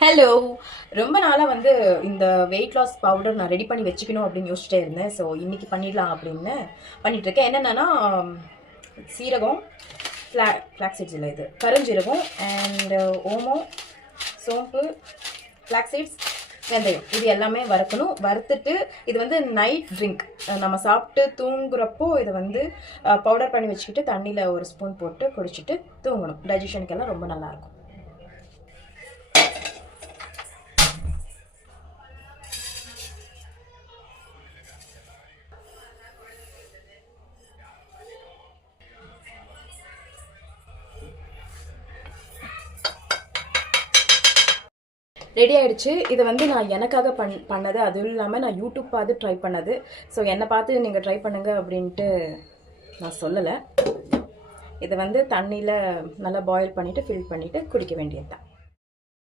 Hello. ரொம்ப நாளாக வந்து இந்த வெயிட் லாஸ் பவுடர் நான் ரெடி பண்ணி வச்சுக்கணும் அப்படின்னு யோசிச்சுட்டே இருந்தேன். ஸோ இன்னைக்கு பண்ணிடலாம் அப்படின்னு பண்ணிகிட்ருக்கேன். என்னென்னா சீரகம், ஃப்ளாக் சீட்ஸ் இல்லை, இது கருஞ்சீரகம் அண்டு ஓமம், சோம்பு, ஃப்ளாக் சீட்ஸ், வெந்தயம், இது எல்லாமே வறுக்கணும். வறுத்துட்டு இது வந்து நைட் ட்ரிங்க், நம்ம சாப்பிட்டு தூங்குறப்போ இதை வந்து பவுடர் பண்ணி வச்சுக்கிட்டு தண்ணியில் ஒரு ஸ்பூன் போட்டு குடிச்சிட்டு தூங்கணும். டைஜஷனுக்கெல்லாம் ரொம்ப நல்லாயிருக்கும். ரெடி ஆகிடுச்சு. இதை வந்து நான் எனக்காக பண்ணது, அதுவும் இல்லாமல் நான் யூடியூப் பார்த்து ட்ரை பண்ணது. ஸோ என்னை பார்த்து நீங்கள் ட்ரை பண்ணுங்கள் அப்படின்ட்டு நான் சொல்லலை. இதை வந்து தண்ணியில் நல்லா பாயில் பண்ணிவிட்டு ஃபில் பண்ணிவிட்டு குடிக்க வேண்டியது தான்.